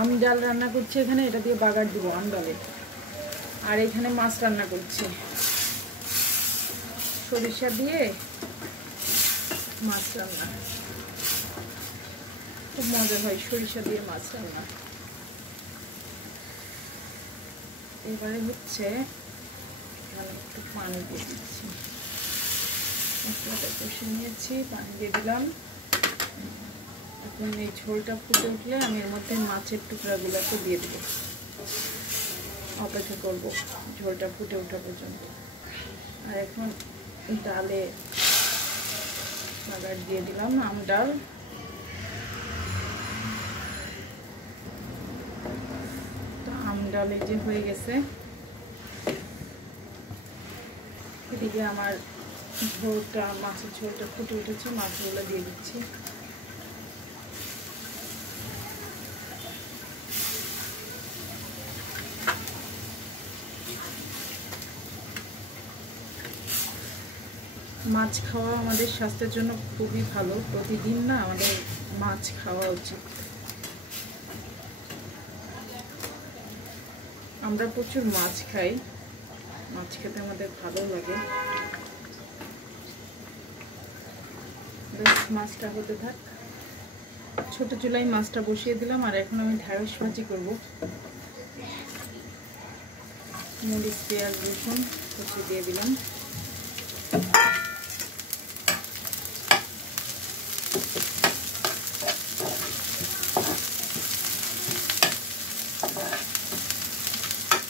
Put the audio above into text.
আম ডাল রান্না করছি এখানে, এটা দিয়ে বাগার দিব আম ডালে। আর এখানে মাছ রান্না করছি, সরিষা দিয়ে মাছ রান্না, খুব মজা হয় সরিষা দিয়ে মাছ রান্না। এবারে হচ্ছে এখানে একটু পানি দিয়ে দিচ্ছি, মশলাটা কষে নিয়েছি, পানি দিয়ে দিলাম। এখন এই ঝোলটা ফুটে উঠলে আমি এর মধ্যে মাছের টুকরাগুলোকে দিয়ে দেবো, অপেক্ষা করবো ঝোলটা ফুটে ওঠা পর্যন্ত। আর এখন ডালে বাগার দিয়ে দিলাম আম ডাল। তো আম ডাল এই যে হয়ে গেছে, এদিকে আমার ঝোলটা, মাছের ঝোলটা ফুটে উঠেছে, মাছগুলো দিয়ে দিচ্ছি। মাছ খাওয়া আমাদের স্বাস্থ্যের জন্য খুবই ভালো, প্রতিদিন না আমাদের মাছ খাওয়া উচিত। আমরা প্রচুর মাছ খাই, মাছ খেতে আমাদের ভালো লাগে। মাছটা হতে থাক, ছোট চুলায় মাছটা বসিয়ে দিলাম। আর এখন আমি ঢেঁড়স ভাজি করবো, মরিচ পেঁয়াজ রসুন কুচি দিয়ে দিলাম।